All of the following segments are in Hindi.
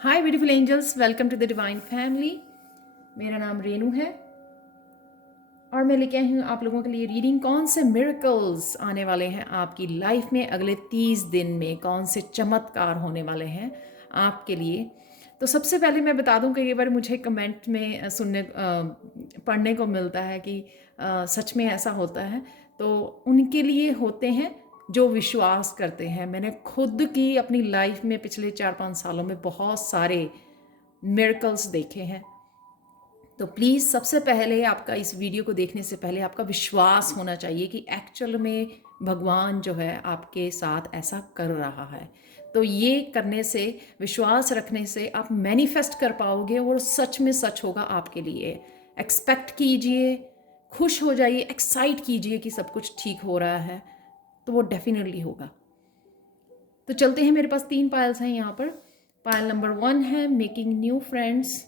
Hi beautiful angels, welcome to the divine family. मेरा नाम रेनू है और मैं लेके आई हूँ आप लोगों के लिए रीडिंग। कौन से मिरेकल्स आने वाले हैं आपकी लाइफ में अगले 30 दिन में, कौन से चमत्कार होने वाले हैं आपके लिए। तो सबसे पहले मैं बता दूं कि कई बार मुझे कमेंट में पढ़ने को मिलता है कि सच में ऐसा होता है। तो उनके लिए होते हैं जो विश्वास करते हैं। मैंने खुद की अपनी लाइफ में पिछले 4-5 सालों में बहुत सारे मिरेकल्स देखे हैं। तो प्लीज़ सबसे पहले आपका इस वीडियो को देखने से पहले आपका विश्वास होना चाहिए कि एक्चुअल में भगवान जो है आपके साथ ऐसा कर रहा है। तो ये करने से, विश्वास रखने से आप मैनिफेस्ट कर पाओगे और सच में सच होगा आपके लिए। एक्सपेक्ट कीजिए, खुश हो जाइए, एक्साइट कीजिए कि सब कुछ ठीक हो रहा है, तो वो डेफिनेटली होगा। तो चलते हैं, मेरे पास 3 पायल्स हैं यहाँ पर। पायल नंबर 1 है मेकिंग न्यू फ्रेंड्स।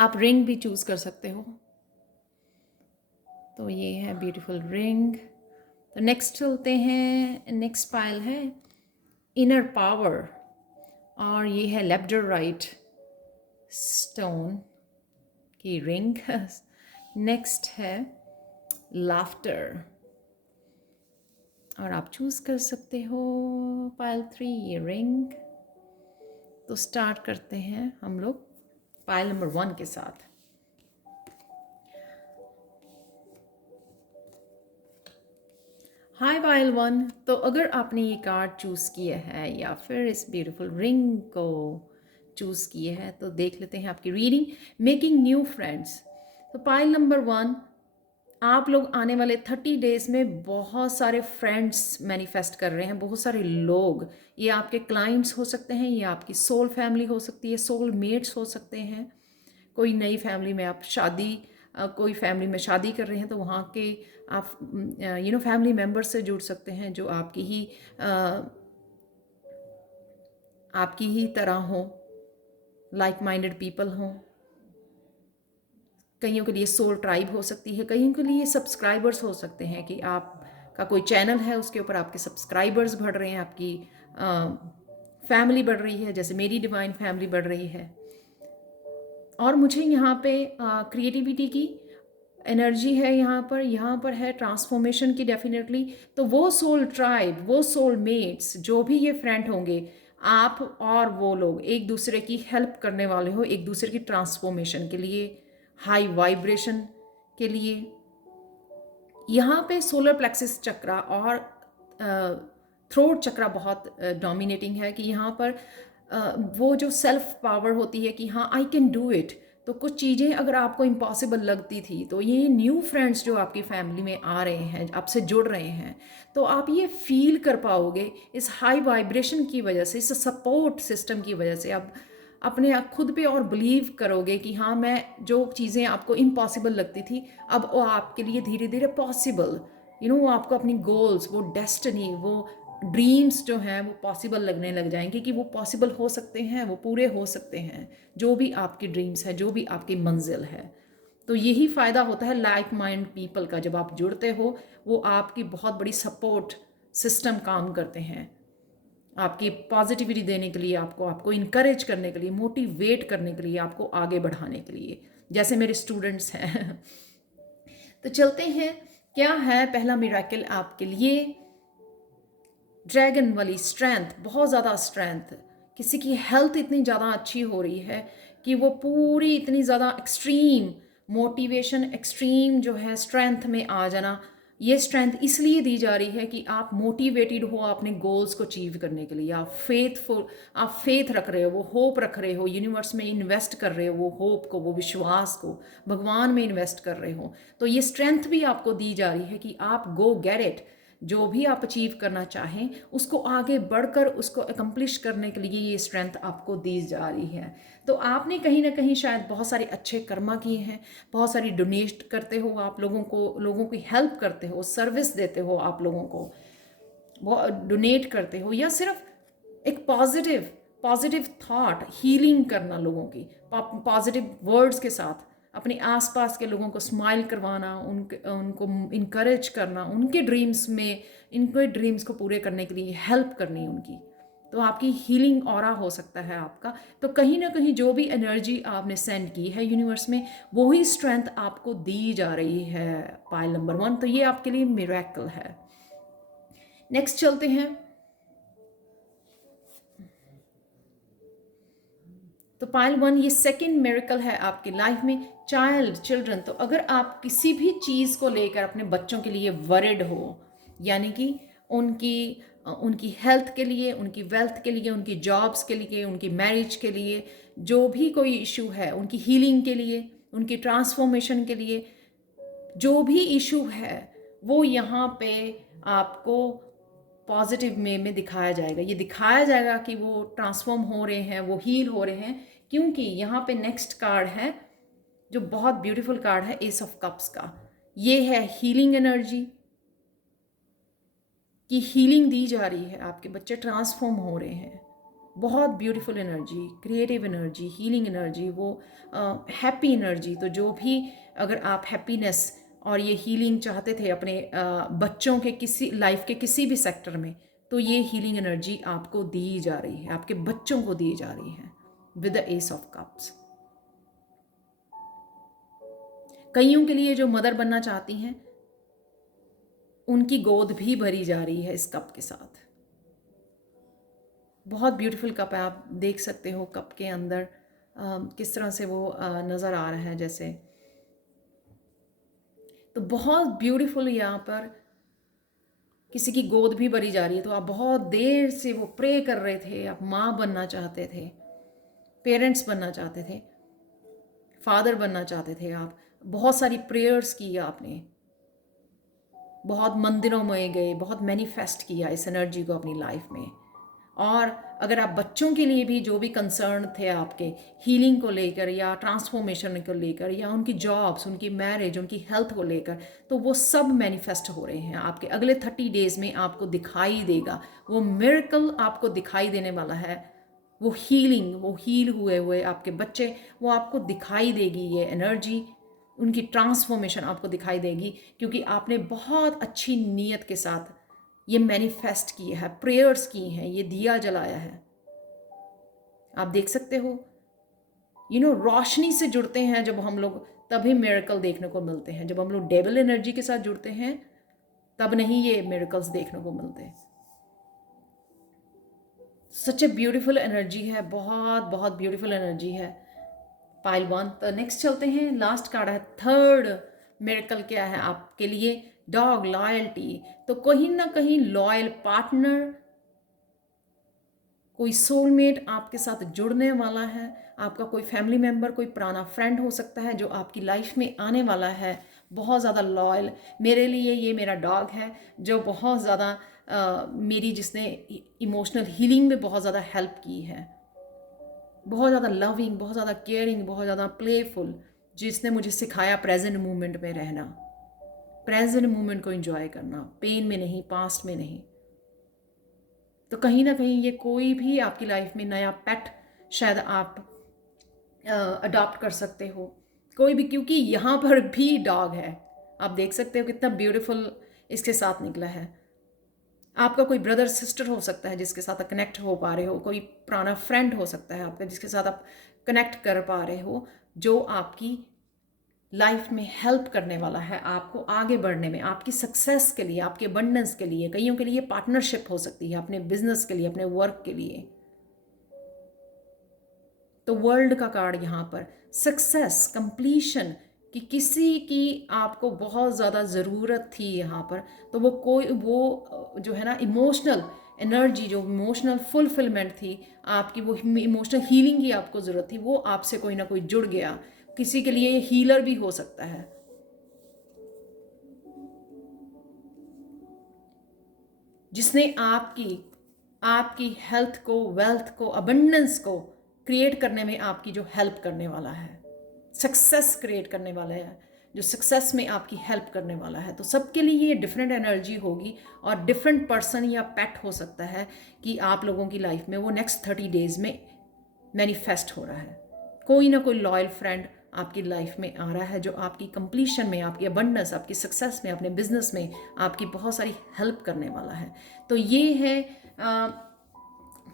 आप रिंग भी चूज़ कर सकते हो। तो ये है ब्यूटीफुल रिंग। तो नेक्स्ट चलते हैं, नेक्स्ट पायल है इनर पावर और ये है लेब्डोराइट स्टोन की रिंग। नेक्स्ट है लाफ्टर और आप चूज़ कर सकते हो पायल 3 ये रिंग। तो स्टार्ट करते हैं हम लोग पायल नंबर 1 के साथ। हाय पायल 1। तो अगर आपने ये कार्ड चूज़ किया है या फिर इस ब्यूटीफुल रिंग को चूज़ किया है तो देख लेते हैं आपकी रीडिंग, मेकिंग न्यू फ्रेंड्स। तो पायल नंबर 1, आप लोग आने वाले 30 डेज में बहुत सारे फ्रेंड्स मैनिफेस्ट कर रहे हैं। बहुत सारे लोग, ये आपके क्लाइंट्स हो सकते हैं, ये आपकी सोल फैमिली हो सकती है, सोल मेट्स हो सकते हैं। कोई नई फैमिली में आप कोई फैमिली में शादी कर रहे हैं तो वहाँ के आप फैमिली मेम्बर्स से जुड़ सकते हैं जो आपकी ही तरह हो, लाइक माइंडेड पीपल हों। कईयों के लिए सोल ट्राइब हो सकती है, कईयों के लिए सब्सक्राइबर्स हो सकते हैं कि आपका कोई चैनल है, उसके ऊपर आपके सब्सक्राइबर्स बढ़ रहे हैं, आपकी फैमिली बढ़ रही है, जैसे मेरी डिवाइन फैमिली बढ़ रही है। और मुझे यहाँ पे क्रिएटिविटी की एनर्जी है, यहाँ पर है ट्रांसफॉर्मेशन की डेफिनेटली। तो वो सोल ट्राइब, वो सोल मेट्स, जो भी ये फ्रेंड होंगे, आप और वो लोग एक दूसरे की हेल्प करने वाले हो, एक दूसरे की ट्रांसफॉर्मेशन के लिए, हाई वाइब्रेशन के लिए। यहाँ पे सोलर प्लेक्सिस चक्रा और थ्रोट चक्रा बहुत डोमिनेटिंग है कि यहाँ पर वो जो सेल्फ पावर होती है कि हाँ आई कैन डू इट। तो कुछ चीज़ें अगर आपको इम्पॉसिबल लगती थी, तो ये न्यू फ्रेंड्स जो आपकी फैमिली में आ रहे हैं, आपसे जुड़ रहे हैं, तो आप ये फील कर पाओगे इस हाई वाइब्रेशन की वजह से, इस सपोर्ट सिस्टम की वजह से। आप अपने आप खुद पे और बिलीव करोगे कि हाँ, मैं जो चीज़ें आपको इम्पॉसिबल लगती थी, अब वो आपके लिए धीरे धीरे पॉसिबल, वो आपको अपनी गोल्स, वो डेस्टिनी, वो ड्रीम्स जो हैं वो पॉसिबल लगने लग जाएंगे कि वो पॉसिबल हो सकते हैं, वो पूरे हो सकते हैं। जो भी आपकी ड्रीम्स है, जो भी आपकी मंजिल है। तो यही फ़ायदा होता है लाइक माइंड पीपल का। जब आप जुड़ते हो, वो आपकी बहुत बड़ी सपोर्ट सिस्टम काम करते हैं, आपकी पॉजिटिविटी देने के लिए, आपको इनकरेज करने के लिए, मोटिवेट करने के लिए, आपको आगे बढ़ाने के लिए, जैसे मेरे स्टूडेंट्स हैं। तो चलते हैं, क्या है पहला मिरेकल आपके लिए। ड्रैगन वाली स्ट्रेंथ, बहुत ज़्यादा स्ट्रेंथ। किसी की हेल्थ इतनी ज़्यादा अच्छी हो रही है कि वो पूरी इतनी ज़्यादा एक्सट्रीम मोटिवेशन, एक्सट्रीम जो है स्ट्रेंथ में आ जाना। ये स्ट्रेंथ इसलिए दी जा रही है कि आप मोटिवेटेड हो अपने गोल्स को अचीव करने के लिए। आप फेथ रख रहे हो, वो होप रख रहे हो, यूनिवर्स में इन्वेस्ट कर रहे हो, वो होप को, वो विश्वास को, भगवान में इन्वेस्ट कर रहे हो। तो ये स्ट्रेंथ भी आपको दी जा रही है कि आप गो गेट इट। जो भी आप अचीव करना चाहें, उसको आगे बढ़कर उसको अकम्प्लिश करने के लिए ये स्ट्रेंथ आपको दी जा रही है। तो आपने कहीं ना कहीं शायद बहुत सारे अच्छे कर्मा किए हैं, बहुत सारी डोनेट करते हो, आप लोगों की हेल्प करते हो, सर्विस देते हो, आप लोगों को डोनेट करते हो, या सिर्फ एक पॉजिटिव थॉट, हीलिंग करना लोगों की, पॉजिटिव वर्ड्स के साथ अपने आसपास के लोगों को स्माइल करवाना, उनको इनकरेज करना, उनके ड्रीम्स को पूरे करने के लिए हेल्प करनी उनकी। तो आपकी हीलिंग ऑरा हो सकता है आपका। तो कहीं ना कहीं जो भी एनर्जी आपने सेंड की है यूनिवर्स में, वही स्ट्रेंथ आपको दी जा रही है पाइल नंबर 1। तो ये आपके लिए मिरेकल है। नेक्स्ट चलते हैं। तो पाइल 1 ये सेकंड मिरेकल है आपकी लाइफ में, चिल्ड्रन। तो अगर आप किसी भी चीज़ को लेकर अपने बच्चों के लिए वरिड हो, यानी कि उनकी हेल्थ के लिए, उनकी वेल्थ के लिए, उनकी जॉब्स के लिए, उनकी मैरिज के लिए, जो भी कोई इशू है, उनकी हीलिंग के लिए, उनकी ट्रांसफॉर्मेशन के लिए, जो भी इशू है वो यहाँ पे आपको पॉजिटिव में दिखाया जाएगा। ये दिखाया जाएगा कि वो ट्रांसफॉर्म हो रहे हैं, वो हील हो रहे हैं, क्योंकि यहाँ पे नेक्स्ट कार्ड है जो बहुत ब्यूटीफुल कार्ड है, एस ऑफ कप्स का। ये है हीलिंग एनर्जी की हीलिंग दी जा रही है, आपके बच्चे ट्रांसफॉर्म हो रहे हैं। बहुत beautiful energy, creative energy, healing energy, वो हैप्पी एनर्जी। तो जो भी अगर आप हैप्पीनेस और ये हीलिंग चाहते थे अपने बच्चों के किसी लाइफ के किसी भी सेक्टर में, तो ये हीलिंग एनर्जी आपको दी जा रही है, आपके बच्चों को दी जा रही है with the S of cups. कईयों के लिए जो मदर बनना चाहती हैं, उनकी गोद भी भरी जा रही है इस कप के साथ। बहुत ब्यूटीफुल कप है, आप देख सकते हो कप के अंदर किस तरह से वो नज़र आ रहा है जैसे। तो बहुत ब्यूटीफुल यहाँ पर किसी की गोद भी भरी जा रही है। तो आप बहुत देर से वो प्रे कर रहे थे, आप माँ बनना चाहते थे, पेरेंट्स बनना चाहते थे, फादर बनना चाहते थे, आप बहुत सारी प्रेयर्स की आपने, बहुत मंदिरों में गए, बहुत मैनिफेस्ट किया इस एनर्जी को अपनी लाइफ में। और अगर आप बच्चों के लिए भी जो भी कंसर्न थे आपके हीलिंग को लेकर या ट्रांसफॉर्मेशन को लेकर या उनकी जॉब्स, उनकी मैरिज, उनकी हेल्थ को लेकर, तो वो सब मैनिफेस्ट हो रहे हैं आपके अगले 30 डेज में। आपको दिखाई देगा वो मिरेकल, आपको दिखाई देने वाला है। वो हीलिंग, वो हील हुए हुए आपके बच्चे, वो आपको दिखाई देगी। ये एनर्जी, उनकी ट्रांसफॉर्मेशन आपको दिखाई देगी, क्योंकि आपने बहुत अच्छी नीयत के साथ ये मैनिफेस्ट किया है, प्रेयर्स की हैं, ये दिया जलाया है। आप देख सकते हो, रोशनी से जुड़ते हैं जब हम लोग, तभी मिरेकल देखने को मिलते हैं। जब हम लोग डेविल एनर्जी के साथ जुड़ते हैं, तब नहीं ये मिरेकल्स देखने को मिलते। सच ए ब्यूटीफुल एनर्जी है, बहुत बहुत ब्यूटीफुल एनर्जी है पाइल 1। तो नेक्स्ट चलते हैं, लास्ट कार्ड है थर्ड मिरेकल। क्या है आपके लिए? Dog, loyalty. तो कहीं ना कहीं लॉयल पार्टनर, कोई सोलमेट आपके साथ जुड़ने वाला है। आपका कोई फैमिली मेम्बर, कोई पुराना फ्रेंड हो सकता है जो आपकी लाइफ में आने वाला है, बहुत ज़्यादा लॉयल। मेरे लिए ये मेरा डॉग है जो बहुत ज़्यादा मेरी, जिसने इमोशनल हीलिंग में बहुत ज़्यादा हेल्प की है, बहुत ज़्यादा लविंग, बहुत ज़्यादा केयरिंग, बहुत ज़्यादा प्लेफुल, जिसने मुझे सिखाया प्रेजेंट मोमेंट में रहना, प्रेजेंट मोमेंट को एंजॉय करना, पेन में नहीं, पास्ट में नहीं। तो कहीं ना कहीं ये कोई भी आपकी लाइफ में नया पेट शायद आप अडॉप्ट कर सकते हो, कोई भी, क्योंकि यहाँ पर भी डॉग है। आप देख सकते हो कितना ब्यूटीफुल इसके साथ निकला है। आपका कोई ब्रदर सिस्टर हो सकता है जिसके साथ आप कनेक्ट हो पा रहे हो, कोई पुराना फ्रेंड हो सकता है आपका जिसके साथ आप कनेक्ट कर पा रहे हो, जो आपकी लाइफ में हेल्प करने वाला है आपको आगे बढ़ने में, आपकी सक्सेस के लिए, आपके अबंडेंस के लिए। कईयों के लिए पार्टनरशिप हो सकती है, अपने बिजनेस के लिए, अपने वर्क के लिए। तो वर्ल्ड का कार्ड यहाँ पर सक्सेस, कंप्लीशन, कि किसी की आपको बहुत ज़्यादा ज़रूरत थी यहाँ पर, तो वो जो है ना इमोशनल एनर्जी, जो इमोशनल फुलफिलमेंट थी आपकी, वो इमोशनल हीलिंग की आपको ज़रूरत थी, वो आपसे कोई ना कोई जुड़ गया। किसी के लिए हीलर भी हो सकता है, जिसने आपकी हेल्थ को, वेल्थ को, अबंडेंस को क्रिएट करने में आपकी जो हेल्प करने वाला है, सक्सेस क्रिएट करने वाला है, जो सक्सेस में आपकी हेल्प करने वाला है। तो सबके लिए ये डिफरेंट एनर्जी होगी और डिफरेंट पर्सन या पेट हो सकता है कि आप लोगों की लाइफ में वो नेक्स्ट 30 डेज में मैनिफेस्ट हो रहा है। कोई ना कोई लॉयल फ्रेंड आपकी लाइफ में आ रहा है जो आपकी कंप्लीशन में, आपकी अबंडेंस, आपकी सक्सेस में, अपने बिजनेस में आपकी बहुत सारी हेल्प करने वाला है। तो ये है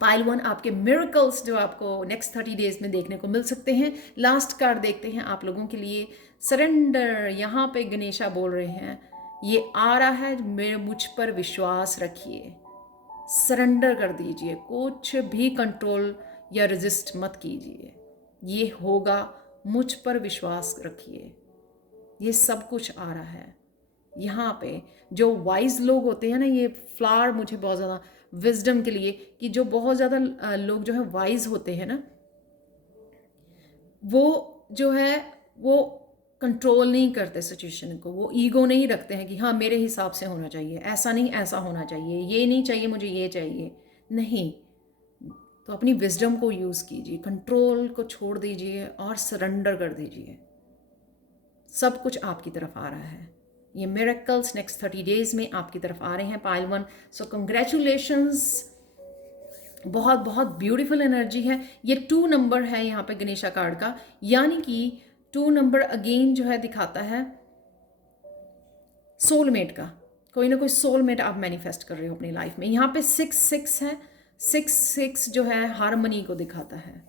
पाइल 1 आपके मिरेकल्स जो आपको नेक्स्ट 30 डेज में देखने को मिल सकते हैं। लास्ट कार्ड देखते हैं आप लोगों के लिए, सरेंडर। यहाँ पे गणेशा बोल रहे हैं ये आ रहा है, मेरे मुझ पर विश्वास रखिए, सरेंडर कर दीजिए, कुछ भी कंट्रोल या रेजिस्ट मत कीजिए, ये होगा, मुझ पर विश्वास रखिए, ये सब कुछ आ रहा है। यहाँ पे जो वाइज लोग होते हैं ना, ये फ्लावर मुझे बहुत ज़्यादा विजडम के लिए, कि जो बहुत ज़्यादा लोग जो है वाइज होते हैं ना, वो जो है वो कंट्रोल नहीं करते सिचुएशन को, वो ईगो नहीं रखते हैं कि हाँ मेरे हिसाब से होना चाहिए, ऐसा नहीं ऐसा होना चाहिए, ये नहीं चाहिए मुझे ये चाहिए, नहीं। तो अपनी विजडम को यूज़ कीजिए, कंट्रोल को छोड़ दीजिए और सरेंडर कर दीजिए, सब कुछ आपकी तरफ आ रहा है। ये मिरेकल्स नेक्स्ट 30 डेज में आपकी तरफ आ रहे हैं पाइल 1। सो कंग्रेचुलेशंस, बहुत बहुत ब्यूटीफुल एनर्जी है। ये 2 नंबर है यहाँ पे गणेशा कार्ड का, यानी कि 2 नंबर अगेन जो है दिखाता है सोलमेट का, कोई ना कोई सोलमेट आप मैनिफेस्ट कर रहे हो अपनी लाइफ में। यहाँ पे 6 है, 6 जो है हार्मनी को दिखाता है।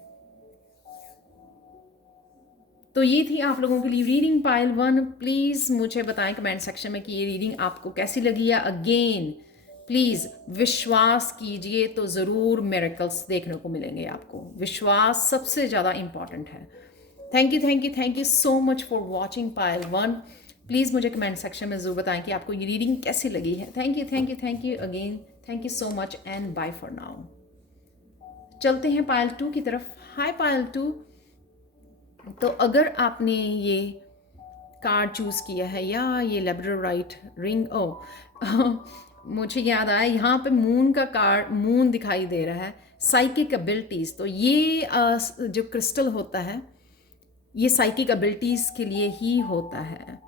तो ये थी आप लोगों के लिए रीडिंग पाइल 1। प्लीज़ मुझे बताएं कमेंट सेक्शन में कि ये रीडिंग आपको कैसी लगी है। अगेन प्लीज़ विश्वास कीजिए तो ज़रूर मिरेकल्स देखने को मिलेंगे आपको। विश्वास सबसे ज़्यादा इम्पॉर्टेंट है। Thank you so much for watching pile 1। Please मुझे कमेंट सेक्शन में ज़रूर बताएं कि आपको ये रीडिंग कैसी लगी है। Thank you again, thank you so much and bye for now. चलते हैं पाइल 2 की तरफ। Hi pile 2। तो अगर आपने ये कार्ड चूज़ किया है या ये लैब्राडोराइट रिंग, मुझे याद आया यहाँ पे मून का कार्ड, मून दिखाई दे रहा है, साइकिक एबिलिटीज़। तो ये जो क्रिस्टल होता है ये साइकिक एबिलिटीज़ के लिए ही होता है।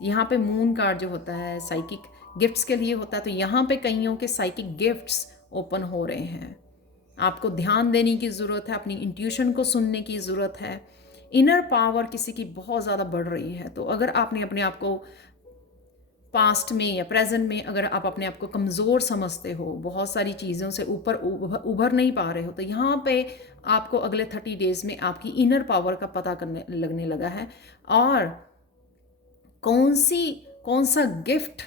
यहाँ पे मून कार्ड जो होता है साइकिक गिफ्ट्स के लिए होता है। तो यहाँ पे कईयों के साइकिक गिफ्ट्स ओपन हो रहे हैं। आपको ध्यान देने की ज़रूरत है, अपनी इंट्यूशन को सुनने की ज़रूरत है। इनर पावर किसी की बहुत ज़्यादा बढ़ रही है। तो अगर आपने अपने आप को पास्ट में या प्रेजेंट में अगर आप अपने आप को कमज़ोर समझते हो, बहुत सारी चीज़ों से ऊपर उभर नहीं पा रहे हो, तो यहाँ पे आपको अगले 30 डेज़ में आपकी इनर पावर का पता करने लगने लगा है। और कौन सा गिफ्ट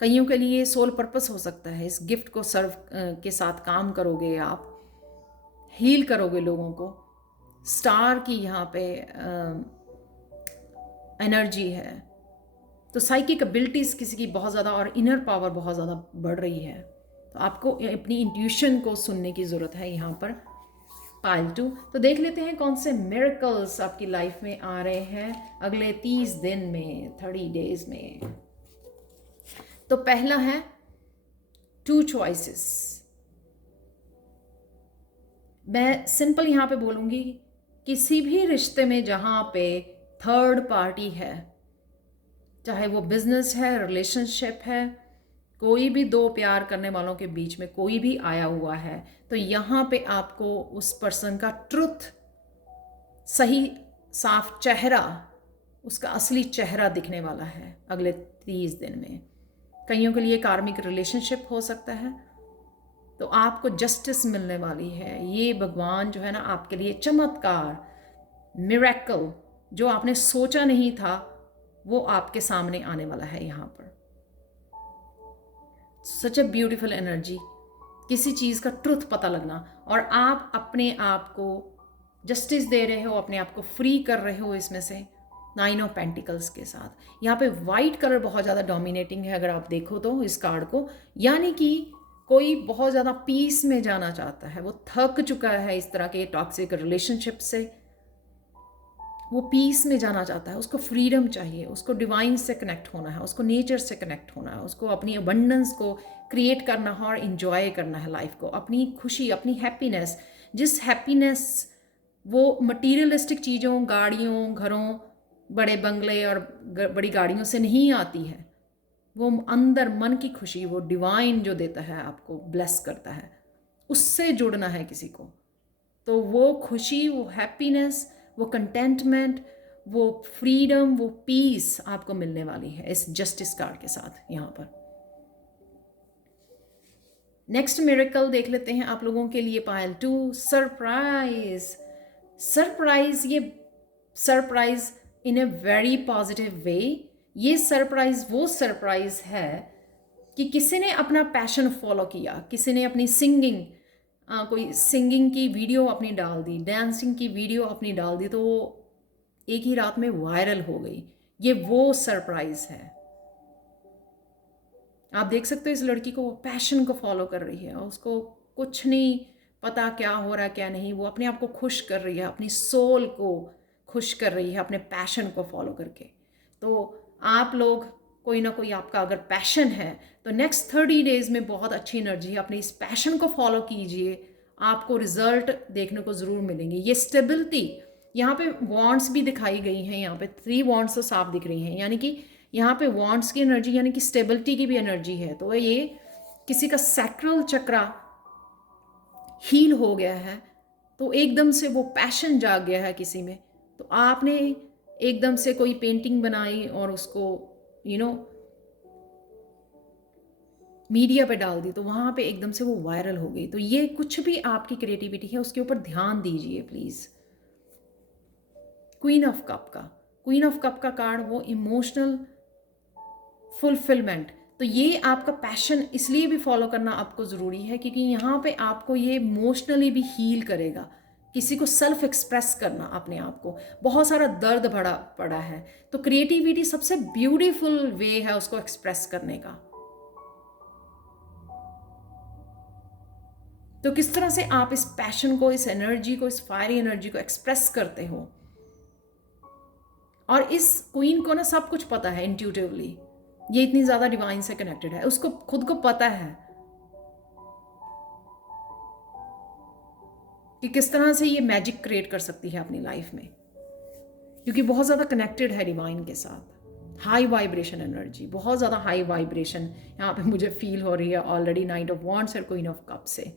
कईयों के लिए सोल पर्पस हो सकता है, इस गिफ्ट को सर्व के साथ काम करोगे, आप हील करोगे लोगों को। स्टार की यहाँ पे एनर्जी है। तो साइकिक एबिलिटीज़ किसी की बहुत ज़्यादा और इनर पावर बहुत ज़्यादा बढ़ रही है। तो आपको अपनी इंट्यूशन को सुनने की ज़रूरत है यहाँ पर पाइल 2। तो देख लेते हैं कौन से मिरेकल्स आपकी लाइफ में आ रहे हैं अगले 30 दिन में, 30 डेज में। तो पहला है 2 चॉइसेस। मैं सिंपल यहाँ पे बोलूँगी, किसी भी रिश्ते में जहाँ पे थर्ड पार्टी है, चाहे वो बिजनेस है, रिलेशनशिप है, कोई भी 2 प्यार करने वालों के बीच में कोई भी आया हुआ है, तो यहाँ पे आपको उस पर्सन का ट्रुथ, सही साफ चेहरा, उसका असली चेहरा दिखने वाला है अगले 30 दिन में। कईयों के लिए कार्मिक रिलेशनशिप हो सकता है, तो आपको जस्टिस मिलने वाली है। ये भगवान जो है ना आपके लिए चमत्कार, मिरेकल, जो आपने सोचा नहीं था वो आपके सामने आने वाला है यहाँ पर। सच ए ब्यूटीफुल एनर्जी, किसी चीज़ का ट्रुथ पता लगना, और आप अपने आप को जस्टिस दे रहे हो, अपने आप को फ्री कर रहे हो इसमें से। 9 ऑफ पेंटिकल्स के साथ यहाँ पे वाइट कलर बहुत ज़्यादा डोमिनेटिंग है अगर आप देखो तो इस कार्ड को, यानी कि कोई बहुत ज़्यादा पीस में जाना चाहता है, वो थक चुका है इस तरह के टॉक्सिक रिलेशनशिप से, वो पीस में जाना चाहता है, उसको फ्रीडम चाहिए, उसको डिवाइन से कनेक्ट होना है, उसको नेचर से कनेक्ट होना है, उसको अपनी अबंडेंस को क्रिएट करना है और इन्जॉय करना है लाइफ को, अपनी खुशी, अपनी हैप्पीनेस। जिस हैप्पीनेस वो मटीरियलिस्टिक चीज़ों, गाड़ियों, घरों, बड़े बंगले और बड़ी गाड़ियों से नहीं आती है, वो अंदर मन की खुशी, वो डिवाइन जो देता है आपको, ब्लेस करता है, उससे जुड़ना है किसी को। तो वो खुशी, वो हैप्पीनेस, वो कंटेंटमेंट, वो फ्रीडम, वो पीस आपको मिलने वाली है इस जस्टिस कार्ड के साथ यहाँ पर। नेक्स्ट मिरेकल देख लेते हैं आप लोगों के लिए, पायल 2, सरप्राइज। सरप्राइज, ये surprise in a very positive way. ये सरप्राइज वो सरप्राइज है कि किसी ने अपना पैशन फॉलो किया, किसी ने अपनी सिंगिंग, कोई सिंगिंग की वीडियो अपनी डाल दी, डांसिंग की वीडियो अपनी डाल दी, तो वो एक ही रात में वायरल हो गई। ये वो सरप्राइज है। आप देख सकते हो इस लड़की को, वो पैशन को फॉलो कर रही है और उसको कुछ नहीं पता क्या हो रहा है क्या नहीं, वो अपने आप को खुश कर रही है, अपनी सोल को खुश कर रही है अपने पैशन को फॉलो करके। तो आप लोग, कोई ना कोई आपका अगर पैशन है तो नेक्स्ट 30 डेज़ में बहुत अच्छी एनर्जी है, अपने इस पैशन को फॉलो कीजिए, आपको रिजल्ट देखने को ज़रूर मिलेंगे। ये स्टेबिलिटी, यहाँ पे वॉन्ड्स भी दिखाई गई हैं, यहाँ पे 3 वॉन्ड्स तो साफ दिख रही हैं, यानी कि यहाँ पे वॉन्ड्स की एनर्जी यानी कि स्टेबिलिटी की भी एनर्जी है। तो ये किसी का सैक्रल चक्रा हील हो गया है, तो एकदम से वो पैशन जाग गया है किसी में, तो आपने एकदम से कोई पेंटिंग बनाई और उसको मीडिया पे डाल दी, तो वहाँ पे एकदम से वो वायरल हो गई। तो ये कुछ भी आपकी क्रिएटिविटी है उसके ऊपर ध्यान दीजिए प्लीज़। क्वीन ऑफ कप का, क्वीन ऑफ कप का कार्ड वो इमोशनल फुलफिलमेंट। तो ये आपका पैशन इसलिए भी फॉलो करना आपको ज़रूरी है क्योंकि यहाँ पे आपको ये इमोशनली भी हील करेगा, किसी को सेल्फ एक्सप्रेस करना अपने आप को, बहुत सारा दर्द भरा पड़ा है, तो क्रिएटिविटी सबसे ब्यूटीफुल वे है उसको एक्सप्रेस करने का। तो किस तरह से आप इस पैशन को, इस एनर्जी को, इस फायरी एनर्जी को एक्सप्रेस करते हो। और इस क्वीन को ना सब कुछ पता है इंट्यूटिवली, ये इतनी ज़्यादा डिवाइन से कनेक्टेड है, उसको खुद को पता है कि किस तरह से ये मैजिक क्रिएट कर सकती है अपनी लाइफ में, क्योंकि बहुत ज़्यादा कनेक्टेड है डिवाइन के साथ। हाई वाइब्रेशन एनर्जी, बहुत ज़्यादा हाई वाइब्रेशन यहाँ पे मुझे फील हो रही है ऑलरेडी नाइट ऑफ वॉन्ड्स और क्वीन ऑफ कप से।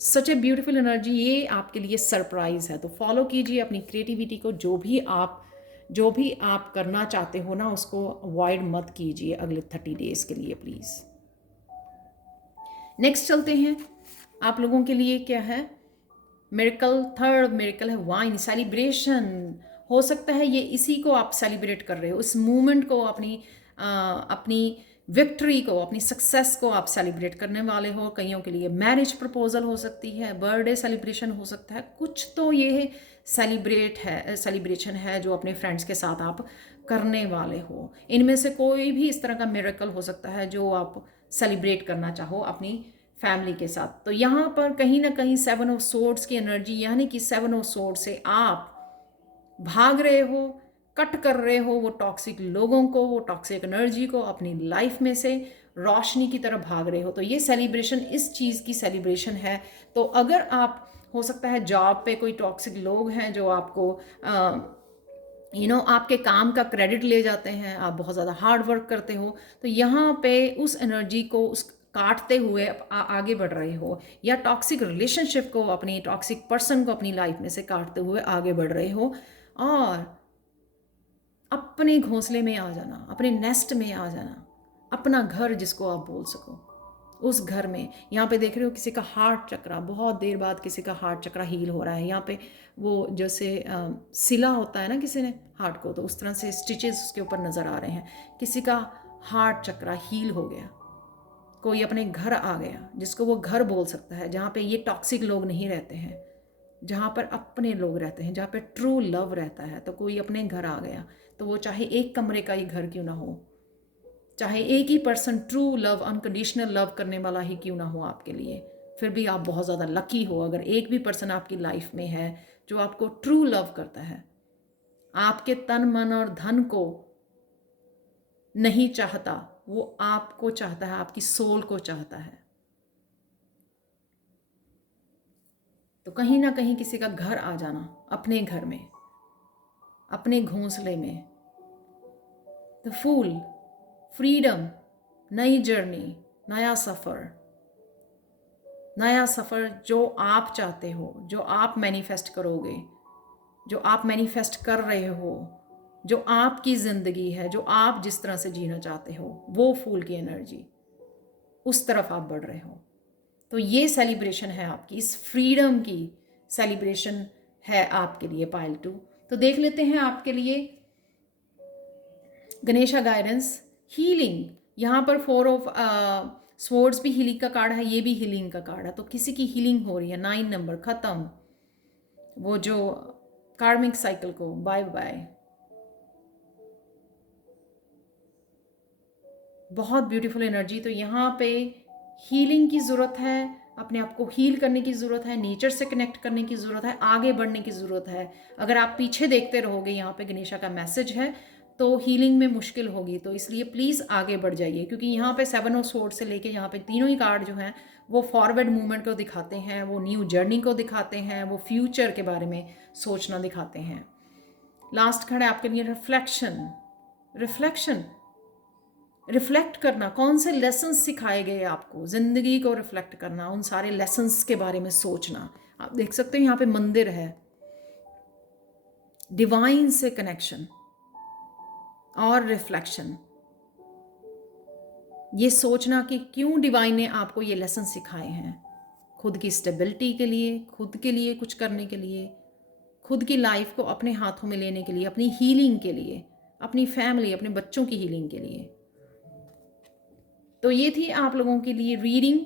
सच ए ब्यूटीफुल एनर्जी, ये आपके लिए सरप्राइज है। तो फॉलो कीजिए अपनी क्रिएटिविटी को, जो भी आप करना चाहते हो ना उसको अवॉइड मत कीजिए अगले 30 डेज़ के लिए प्लीज़। नेक्स्ट चलते हैं आप लोगों के लिए क्या है मिरेकल। थर्ड मिरेकल है वाइन, सेलिब्रेशन। हो सकता है ये इसी को आप सेलिब्रेट कर रहे हो, इस मूवमेंट को, अपनी विक्ट्री को, अपनी सक्सेस को आप सेलिब्रेट करने वाले हो। कईयों के लिए मैरिज प्रपोजल हो सकती है, बर्थडे सेलिब्रेशन हो सकता है, कुछ तो ये सेलिब्रेशन है जो अपने फ्रेंड्स के साथ आप करने वाले हो। इनमें से कोई भी इस तरह का मिरेकल हो सकता है जो आप सेलिब्रेट करना चाहो अपनी फैमिली के साथ। तो यहाँ पर कहीं ना कहीं 7 ऑफ सोर्ड्स की एनर्जी, यानी कि 7 ऑफ सोर्ड से आप भाग रहे हो, कट कर रहे हो वो टॉक्सिक लोगों को, वो टॉक्सिक एनर्जी को अपनी लाइफ में से रोशनी की तरफ भाग रहे हो। तो ये सेलिब्रेशन इस चीज़ की सेलिब्रेशन है। तो अगर आप, हो सकता है जॉब पे कोई टॉक्सिक लोग हैं जो आपको आपके काम का क्रेडिट ले जाते हैं, आप बहुत ज़्यादा हार्ड वर्क करते हो, तो यहाँ पे उस एनर्जी को उस काटते हुए आगे बढ़ रहे हो, या टॉक्सिक रिलेशनशिप को, अपनी टॉक्सिक पर्सन को अपनी लाइफ में से काटते हुए आगे बढ़ रहे हो, और अपने घोंसले में आ जाना, अपने नेस्ट में आ जाना, अपना घर जिसको आप बोल सको, उस घर में। यहाँ पे देख रहे हो किसी का हार्ट चक्रा, बहुत देर बाद किसी का हार्ट चक्रा हील हो रहा है। यहाँ पे वो जैसे सिला होता है ना किसी ने हार्ट को, तो उस तरह से स्टिचेस उसके ऊपर नज़र आ रहे हैं। किसी का हार्ट चक्रा हील हो गया, कोई अपने घर आ गया जिसको वो घर बोल सकता है, जहाँ पे ये टॉक्सिक लोग नहीं रहते हैं, जहाँ पर अपने लोग रहते हैं, जहाँ पे ट्रू लव रहता है। तो कोई अपने घर आ गया, तो वो चाहे एक कमरे का ही घर क्यों ना हो, चाहे एक ही person true love, unconditional love करने वाला ही क्यों ना हो आपके लिए, फिर भी आप बहुत ज़्यादा लकी हो अगर एक भी पर्सन आपकी लाइफ में है जो आपको ट्रू लव करता है, आपके तन मन और धन को नहीं चाहता, वो आपको चाहता है, आपकी सोल को चाहता है। तो कहीं ना कहीं किसी का घर आ जाना, अपने घर में, अपने घोंसले में। द फूल, फ्रीडम, नई जर्नी, नया सफ़र, नया सफ़र जो आप चाहते हो, जो आप मैनिफेस्ट करोगे, जो आप मैनिफेस्ट कर रहे हो, जो आपकी ज़िंदगी है, जो आप जिस तरह से जीना चाहते हो, वो फूल की एनर्जी, उस तरफ आप बढ़ रहे हो। तो ये सेलिब्रेशन है आपकी, इस फ्रीडम की सेलिब्रेशन है आपके लिए पाइल 2। तो देख लेते हैं आपके लिए गणेशा गाइडेंस हीलिंग। यहाँ पर 4 ऑफ स्वॉर्ड्स भी हीलिंग का कार्ड है, ये भी हीलिंग का कार्ड है। तो किसी की हीलिंग हो रही है। 9 नंबर खत्म, वो जो कार्मिक साइकिल को बाय बाय। बहुत ब्यूटीफुल एनर्जी। तो यहाँ पे हीलिंग की ज़रूरत है, अपने आप को हील करने की ज़रूरत है, नेचर से कनेक्ट करने की ज़रूरत है, आगे बढ़ने की ज़रूरत है। अगर आप पीछे देखते रहोगे, यहाँ पे गणेशा का मैसेज है, तो हीलिंग में मुश्किल होगी। तो इसलिए प्लीज़ आगे बढ़ जाइए, क्योंकि यहाँ पे 7 ऑफ स्वॉर्ड से लेके यहाँ पे तीनों ही कार्ड जो हैं वो फॉरवर्ड मूवमेंट को दिखाते हैं, वो न्यू जर्नी को दिखाते हैं, वो फ्यूचर के बारे में सोचना दिखाते हैं। लास्ट कार्ड है आपके लिए रिफ्लेक्शन। रिफ्लेक्शन, रिफ्लेक्ट करना, कौन से लेसन्स सिखाए गए आपको, ज़िंदगी को रिफ्लेक्ट करना, उन सारे लेसन्स के बारे में सोचना। आप देख सकते हो यहाँ पे मंदिर है, डिवाइन से कनेक्शन और रिफ्लेक्शन। ये सोचना कि क्यों डिवाइन ने आपको ये लेसन सिखाए हैं, खुद की स्टेबिलिटी के लिए, खुद के लिए कुछ करने के लिए, खुद की लाइफ को अपने हाथों में लेने के लिए, अपनी हीलिंग के लिए, अपनी फैमिली, अपने बच्चों की हीलिंग के लिए। तो ये थी आप लोगों के लिए रीडिंग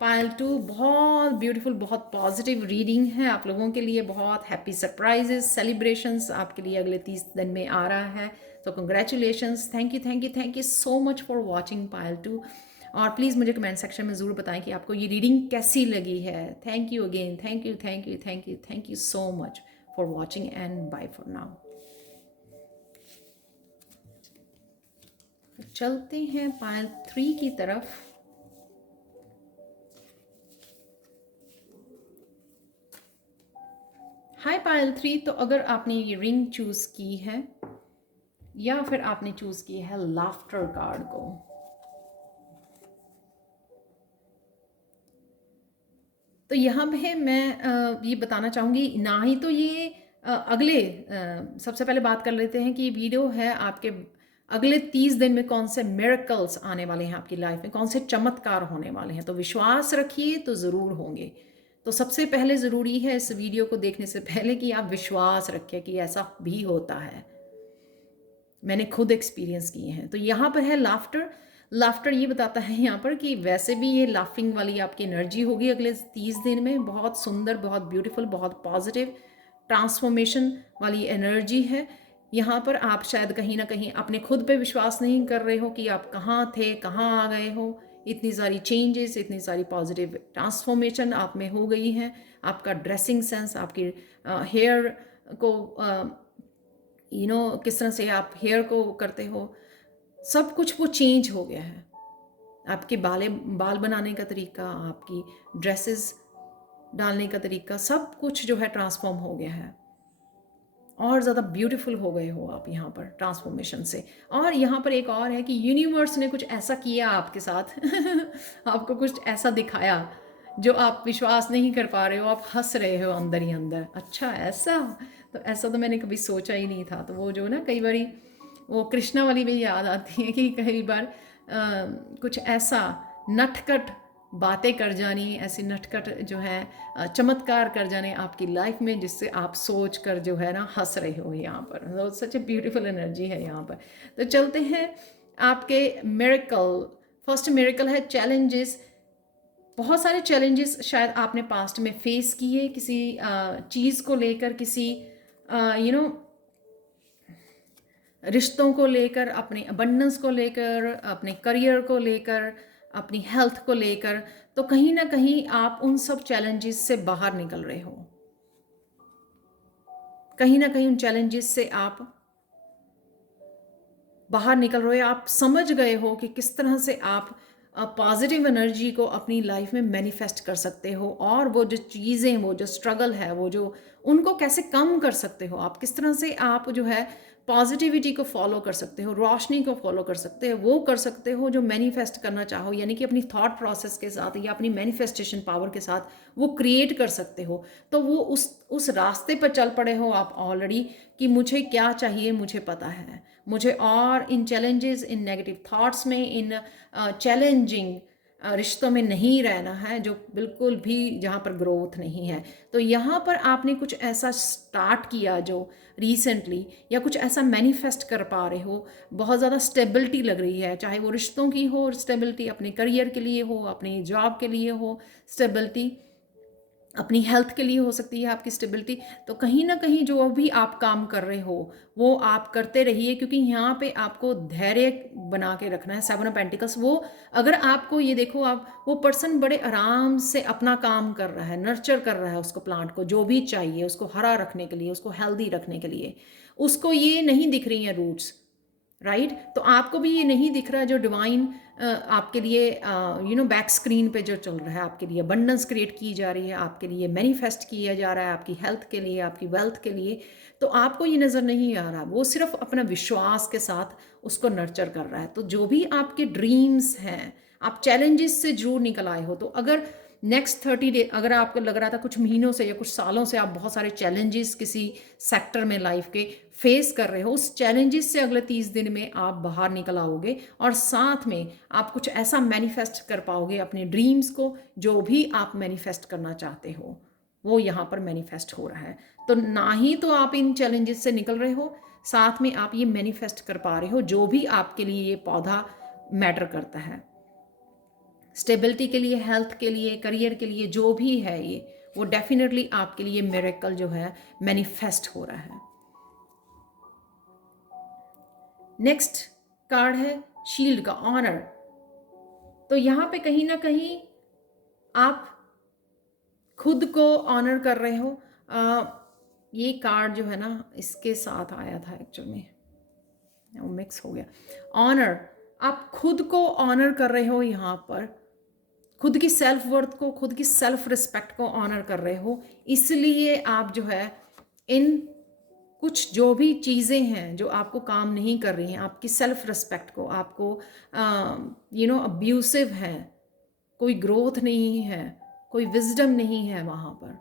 पाइल 2। बहुत ब्यूटीफुल, बहुत पॉजिटिव रीडिंग है आप लोगों के लिए। बहुत हैप्पी सरप्राइजेस, सेलिब्रेशंस आपके लिए अगले 30 दिन में आ रहा है। तो congratulations, thank you thank you thank you so much for watching pile 2। और प्लीज़ मुझे कमेंट सेक्शन में ज़रूर बताएं कि आपको ये रीडिंग कैसी लगी है। Thank you again, thank you thank you thank you thank you so much for watching and bye for now. चलते हैं पाइल 3 की तरफ। हाय पाइल 3, तो अगर आपने ये रिंग चूज़ की है या फिर आपने चूज़ की है लाफ्टर कार्ड को, तो यहाँ पे मैं ये बताना चाहूँगी, ना ही तो ये अगले सबसे पहले बात कर लेते हैं कि ये वीडियो है आपके अगले 30 दिन में कौन से मिरेकल्स आने वाले हैं आपकी लाइफ में, कौन से चमत्कार होने वाले हैं। तो विश्वास रखिए तो ज़रूर होंगे। तो सबसे पहले ज़रूरी है इस वीडियो को देखने से पहले कि आप विश्वास रखें कि ऐसा भी होता है। मैंने खुद एक्सपीरियंस किए हैं। तो यहाँ पर है लाफ्टर। लाफ्टर ये बताता है यहाँ पर कि वैसे भी ये लाफिंग वाली आपकी एनर्जी होगी अगले 30 दिन में। बहुत सुंदर, बहुत ब्यूटीफुल, बहुत पॉजिटिव ट्रांसफॉर्मेशन वाली एनर्जी है। यहाँ पर आप शायद कहीं ना कहीं अपने खुद पे विश्वास नहीं कर रहे हो कि आप कहाँ थे, कहाँ आ गए हो। इतनी सारी चेंजेस, इतनी सारी पॉजिटिव ट्रांसफॉर्मेशन आप में हो गई हैं। आपका ड्रेसिंग सेंस, आपकी हेयर को किस तरह से आप हेयर को करते हो, सब कुछ वो चेंज हो गया है। आपके बाल बनाने का तरीका, आपकी ड्रेसेस डालने का तरीका, सब कुछ जो है ट्रांसफॉर्म हो गया है। और ज़्यादा ब्यूटीफुल हो गए हो आप यहाँ पर ट्रांसफॉर्मेशन से। और यहाँ पर एक और है कि यूनिवर्स ने कुछ ऐसा किया आपके साथ आपको कुछ ऐसा दिखाया जो आप विश्वास नहीं कर पा रहे हो, आप हंस रहे हो अंदर ही अंदर। अच्छा ऐसा, तो ऐसा तो मैंने कभी सोचा ही नहीं था। तो वो जो ना कई बारी वो कृष्णा वाली भी याद आती है कि कई बार कुछ ऐसा नटखट बातें कर जानी, ऐसी नटखट जो है चमत्कार कर जाने आपकी लाइफ में, जिससे आप सोच कर जो है ना हंस रहे हो यहाँ पर। तो सच ए ब्यूटीफुल एनर्जी है यहाँ पर। तो चलते हैं आपके मिरेकल। फर्स्ट मिरेकल है चैलेंजेस। बहुत सारे चैलेंजेस शायद आपने पास्ट में फेस किए किसी चीज़ को लेकर, किसी रिश्तों को लेकर, अपने अबंडेंस को लेकर, अपने करियर को लेकर, अपनी हेल्थ को लेकर। तो कहीं ना कहीं आप उन सब चैलेंजेस से बाहर निकल रहे हो। कहीं ना कहीं उन चैलेंजेस से आप बाहर निकल रहे हो। आप समझ गए हो कि किस तरह से आप पॉजिटिव एनर्जी को अपनी लाइफ में मैनिफेस्ट कर सकते हो, और वो जो चीज़ें, वो जो स्ट्रगल है, वो जो उनको कैसे कम कर सकते हो आप, किस तरह से आप जो है पॉजिटिविटी को फॉलो कर सकते हो, रोशनी को फॉलो कर सकते हो, वो कर सकते हो जो मैनिफेस्ट करना चाहो। यानी कि अपनी थॉट प्रोसेस के साथ या अपनी मैनिफेस्टेशन पावर के साथ वो क्रिएट कर सकते हो। तो वो उस रास्ते पर चल पड़े हो आप ऑलरेडी कि मुझे क्या चाहिए, मुझे पता है। मुझे और इन चैलेंजेस, इन नेगेटिव थॉट्स में, इन चैलेंजिंग रिश्तों में नहीं रहना है, जो बिल्कुल भी जहाँ पर ग्रोथ नहीं है। तो यहाँ पर आपने कुछ ऐसा स्टार्ट किया जो रिसेंटली, या कुछ ऐसा मैनिफेस्ट कर पा रहे हो, बहुत ज़्यादा स्टेबिलिटी लग रही है, चाहे वो रिश्तों की हो स्टेबिलिटी, अपने करियर के लिए हो, अपनी जॉब के लिए हो स्टेबिलिटी, अपनी हेल्थ के लिए हो सकती है आपकी स्टेबिलिटी। तो कहीं ना कहीं जो भी आप काम कर रहे हो वो आप करते रहिए, क्योंकि यहाँ पे आपको धैर्य बना के रखना है। 7 ऑफ पेंटिकल्स, वो अगर आपको ये देखो, आप वो पर्सन बड़े आराम से अपना काम कर रहा है, नर्चर कर रहा है उसको, प्लांट को जो भी चाहिए उसको हरा रखने के लिए, उसको हेल्दी रखने के लिए, उसको ये नहीं दिख रही हैं रूट्स, राइट। तो आपको भी ये नहीं दिख रहा जो डिवाइन आपके लिए बैक स्क्रीन पे जो चल रहा है, आपके लिए अबंडेंस क्रिएट की जा रही है, आपके लिए मैनिफेस्ट किया जा रहा है, आपकी हेल्थ के लिए, आपकी वेल्थ के लिए। तो आपको ये नज़र नहीं आ रहा, वो सिर्फ अपना विश्वास के साथ उसको नर्चर कर रहा है। तो जो भी आपके ड्रीम्स हैं, आप चैलेंजेस से जरूर निकल आए हो। तो अगर नेक्स्ट 30 डे, अगर आपको लग रहा था कुछ महीनों से या कुछ सालों से आप बहुत सारे चैलेंजेस किसी सेक्टर में लाइफ के फेस कर रहे हो, उस चैलेंजेस से अगले 30 दिन में आप बाहर निकल आओगे, और साथ में आप कुछ ऐसा मैनिफेस्ट कर पाओगे अपने ड्रीम्स को, जो भी आप मैनिफेस्ट करना चाहते हो वो यहाँ पर मैनिफेस्ट हो रहा है। तो ना ही तो आप इन चैलेंजेस से निकल रहे हो, साथ में आप ये मैनिफेस्ट कर पा रहे हो जो भी आपके लिए ये पौधा मैटर करता है, स्टेबिलिटी के लिए, हेल्थ के लिए, करियर के लिए, जो भी है ये, वो डेफिनेटली आपके लिए मिरेकल जो है मैनिफेस्ट हो रहा है। नेक्स्ट कार्ड है शील्ड का, ऑनर। तो यहाँ पे कहीं ना कहीं आप खुद को ऑनर कर रहे हो। ये कार्ड जो है ना, इसके साथ आया था एक्चुअल में, वो मिक्स हो गया। ऑनर, आप खुद को ऑनर कर रहे हो यहाँ पर, खुद की सेल्फ वर्थ को, खुद की सेल्फ रिस्पेक्ट को ऑनर कर रहे हो। इसलिए आप जो है इन कुछ जो भी चीज़ें हैं जो आपको काम नहीं कर रही हैं, आपकी सेल्फ रिस्पेक्ट को, आपको अब्यूसिव है, कोई ग्रोथ नहीं है, कोई विजडम नहीं है वहाँ पर,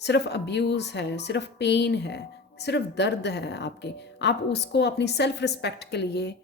सिर्फ अब्यूज़ है, सिर्फ पेन है, सिर्फ दर्द है आपके, आप उसको अपनी सेल्फ रिस्पेक्ट के लिए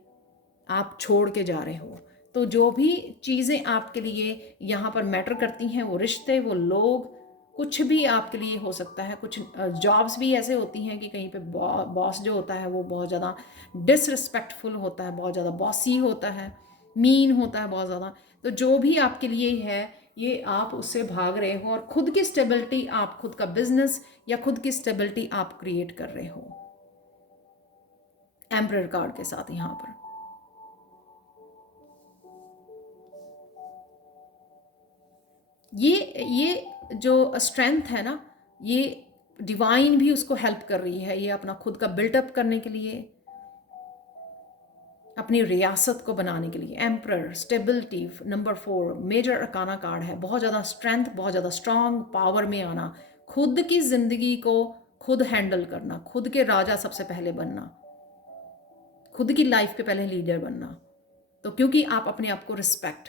आप छोड़ के जा रहे हो। तो जो भी चीज़ें आपके लिए यहाँ पर मैटर करती हैं, वो रिश्ते, वो लोग, कुछ भी आपके लिए हो सकता है। कुछ जॉब्स भी ऐसे होती हैं कि कहीं पे बॉस जो होता है वो बहुत ज़्यादा डिसरिस्पेक्टफुल होता है, बहुत ज़्यादा बॉसी होता है, मीन होता है बहुत ज़्यादा। तो जो भी आपके लिए है, ये आप उससे भाग रहे हो, और खुद की स्टेबिलिटी, आप खुद का बिजनेस या खुद की स्टेबिलिटी आप क्रिएट कर रहे हो एम्परर कार्ड के साथ यहाँ पर। ये जो स्ट्रेंथ है ना, ये डिवाइन भी उसको हेल्प कर रही है, ये अपना खुद का बिल्टअप करने के लिए, अपनी रियासत को बनाने के लिए। Emperor, stability, number 4 major arcana card है। बहुत ज़्यादा स्ट्रेंथ, बहुत ज़्यादा स्ट्रांग पावर में आना, खुद की ज़िंदगी को खुद हैंडल करना, खुद के राजा सबसे पहले बनना, खुद की लाइफ के पहले लीडर बनना। तो क्योंकि आप अपने आप को रिस्पेक्ट,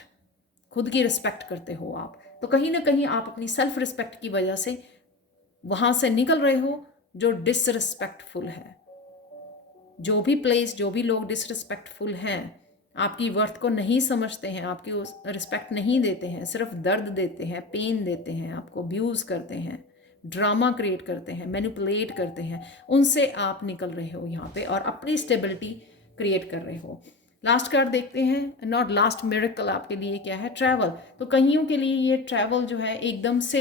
खुद की रिस्पेक्ट करते हो आप, तो कहीं ना कहीं आप अपनी सेल्फ रिस्पेक्ट की वजह से वहाँ से निकल रहे हो जो डिसरिस्पेक्टफुल है। जो भी प्लेस, जो भी लोग डिसरिस्पेक्टफुल हैं, आपकी वर्थ को नहीं समझते हैं, आपकी रिस्पेक्ट नहीं देते हैं, सिर्फ दर्द देते हैं, पेन देते हैं, आपको अब्यूज़ करते हैं, ड्रामा क्रिएट करते हैं, मैनिपुलेट करते हैं, उनसे आप निकल रहे हो यहाँ पे, और अपनी स्टेबिलिटी क्रिएट कर रहे हो। लास्ट कार्ड देखते हैं, नॉट लास्ट, मिरेकल आपके लिए क्या है, ट्रैवल। तो कईयों के लिए ये ट्रैवल जो है एकदम से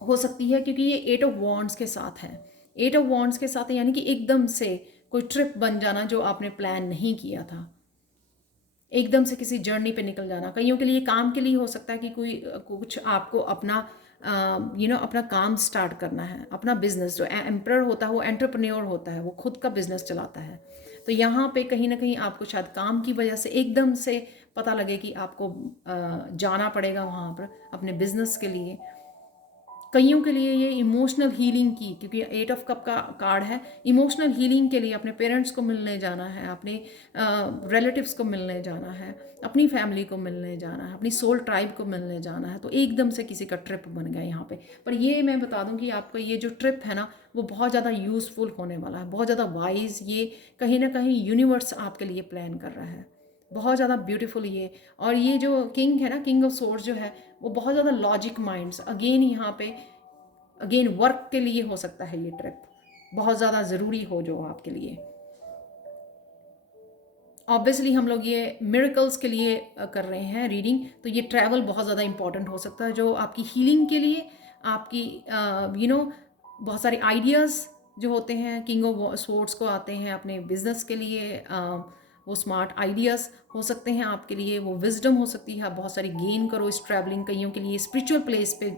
हो सकती है, क्योंकि ये 8 ऑफ वॉन्ड्स के साथ है। 8 ऑफ वॉन्ड्स के साथ है, यानी कि एकदम से कोई ट्रिप बन जाना जो आपने प्लान नहीं किया था, एकदम से किसी जर्नी पे निकल जाना। कईयों के लिए काम के लिए हो सकता है कि कोई कुछ आपको अपना अपना काम स्टार्ट करना है, अपना बिजनेस। जो एम्परर होता है वो एंटरप्रेन्योर होता है, वो खुद का बिजनेस चलाता है। तो यहाँ पे कहीं ना कहीं आपको शायद काम की वजह से एकदम से पता लगे कि आपको जाना पड़ेगा वहाँ पर अपने बिजनेस के लिए। कईयों के लिए ये इमोशनल हीलिंग की, क्योंकि 8 ऑफ कप का कार्ड है, इमोशनल हीलिंग के लिए अपने पेरेंट्स को मिलने जाना है, अपने रिलेटिव्स को मिलने जाना है, अपनी फैमिली को मिलने जाना है, अपनी सोल ट्राइब को मिलने जाना है। तो एकदम से किसी का ट्रिप बन गया यहाँ पे। पर ये मैं बता दूँ कि आपका ये जो ट्रिप है ना, वो बहुत ज़्यादा यूज़फुल होने वाला है, बहुत ज़्यादा वाइज, ये कहीं ना कहीं यूनिवर्स आपके लिए प्लान कर रहा है। बहुत ज़्यादा ब्यूटीफुल ये। और ये जो किंग है ना, किंग ऑफ सोर्ड्स जो है, वो बहुत ज़्यादा लॉजिक माइंड्स, अगेन यहाँ पे अगेन वर्क के लिए हो सकता है ये ट्रिप, बहुत ज़्यादा ज़रूरी हो जो आपके लिए। ऑब्वियसली हम लोग ये मिरेकल्स के लिए कर रहे हैं रीडिंग, तो ये ट्रैवल बहुत ज़्यादा इंपॉर्टेंट हो सकता है जो आपकी हीलिंग के लिए, आपकी बहुत सारे आइडियाज़ जो होते हैं किंग ऑफ स्वॉर्ड्स को आते हैं अपने बिजनेस के लिए, वो स्मार्ट आइडियाज़ हो सकते हैं आपके लिए, वो विजडम हो सकती है, आप बहुत सारी गेन करो इस ट्रैवलिंग। कईयों के लिए स्पिरिचुअल प्लेस पे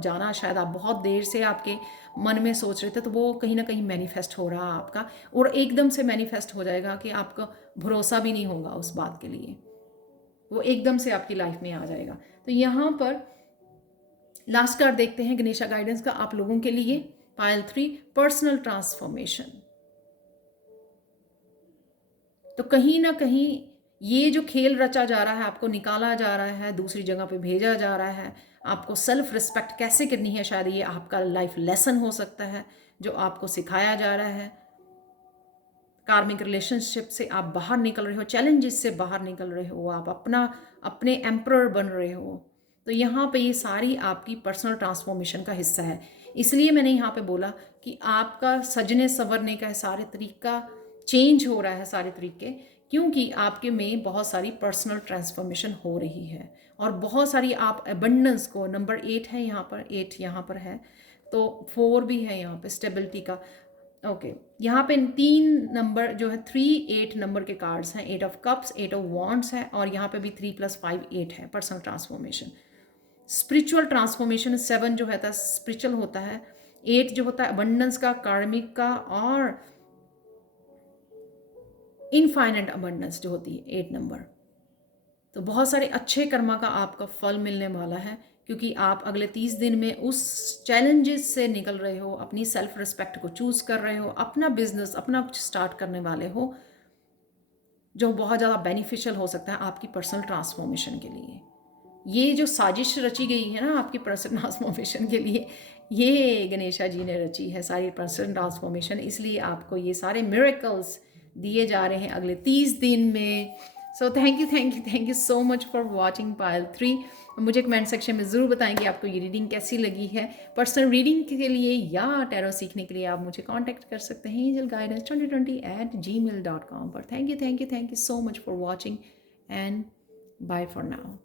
जाना, शायद आप बहुत देर से आपके मन में सोच रहे थे, तो वो कहीं ना कहीं मैनिफेस्ट हो रहा आपका, और एकदम से मैनिफेस्ट हो जाएगा कि आपका भरोसा भी नहीं होगा उस बात के लिए, वो एकदम से आपकी लाइफ में आ जाएगा। तो यहाँ पर लास्ट कार्ड देखते हैं गणेशा गाइडेंस का आप लोगों के लिए, पाइल 3, पर्सनल ट्रांसफॉर्मेशन। तो कहीं ना कहीं ये जो खेल रचा जा रहा है, आपको निकाला जा रहा है, दूसरी जगह पे भेजा जा रहा है, आपको सेल्फ रिस्पेक्ट कैसे करनी है, शायद ये आपका लाइफ लेसन हो सकता है जो आपको सिखाया जा रहा है। कार्मिक रिलेशनशिप से आप बाहर निकल रहे हो, चैलेंजेस से बाहर निकल रहे हो, आप अपने एम्परर बन रहे हो। तो यहाँ पे ये सारी आपकी पर्सनल ट्रांसफॉर्मेशन का हिस्सा है। इसलिए मैंने यहाँ पे बोला कि आपका सजने संवरने का सारे तरीका चेंज हो रहा है, सारे तरीके, क्योंकि आपके में बहुत सारी पर्सनल ट्रांसफॉर्मेशन हो रही है, और बहुत सारी आप एबंडेंस को, नंबर 8 है यहाँ पर, 8 यहाँ पर है, तो 4 भी है यहाँ पे स्टेबिलिटी का। ओके यहाँ पे 3 नंबर जो है 3, 8 नंबर के कार्ड्स हैं, 8 ऑफ कप्स, 8 ऑफ वॉन्ड्स है, और यहाँ पे भी 3 + 5 8 है पर्सनल ट्रांसफॉर्मेशन। स्पिरिचुअल ट्रांसफॉर्मेशन 7 जो है स्पिरिचुअल होता है, 8 जो होता है अबंडेंस का, कार्मिक का, और इनफाइनाइट अबंडेंस जो होती है 8 नंबर। तो बहुत सारे अच्छे कर्मा का आपका फल मिलने वाला है, क्योंकि आप अगले 30 दिन में उस चैलेंजेस से निकल रहे हो, अपनी सेल्फ रिस्पेक्ट को चूज कर रहे हो, अपना बिजनेस अपना कुछ स्टार्ट करने वाले हो, जो बहुत ज़्यादा बेनिफिशियल हो सकता है आपकी पर्सनल ट्रांसफॉर्मेशन के लिए। ये जो साजिश रची गई है ना आपकी पर्सनल ट्रांसफॉर्मेशन के लिए, ये गणेशा जी ने रची है सारी पर्सनल ट्रांसफॉर्मेशन, इसलिए आपको ये सारे मिरेकल्स दिए जा रहे हैं अगले 30 दिन में। So thank you so much for watching Payal 3। मुझे कमेंट सेक्शन में ज़रूर बताएं कि आपको ये रीडिंग कैसी लगी है। पर्सनल रीडिंग के लिए या टैरो सीखने के लिए आप मुझे कांटेक्ट कर सकते हैं angelguidance2020@gmail.com पर। Thank you so much for watching and bye for now.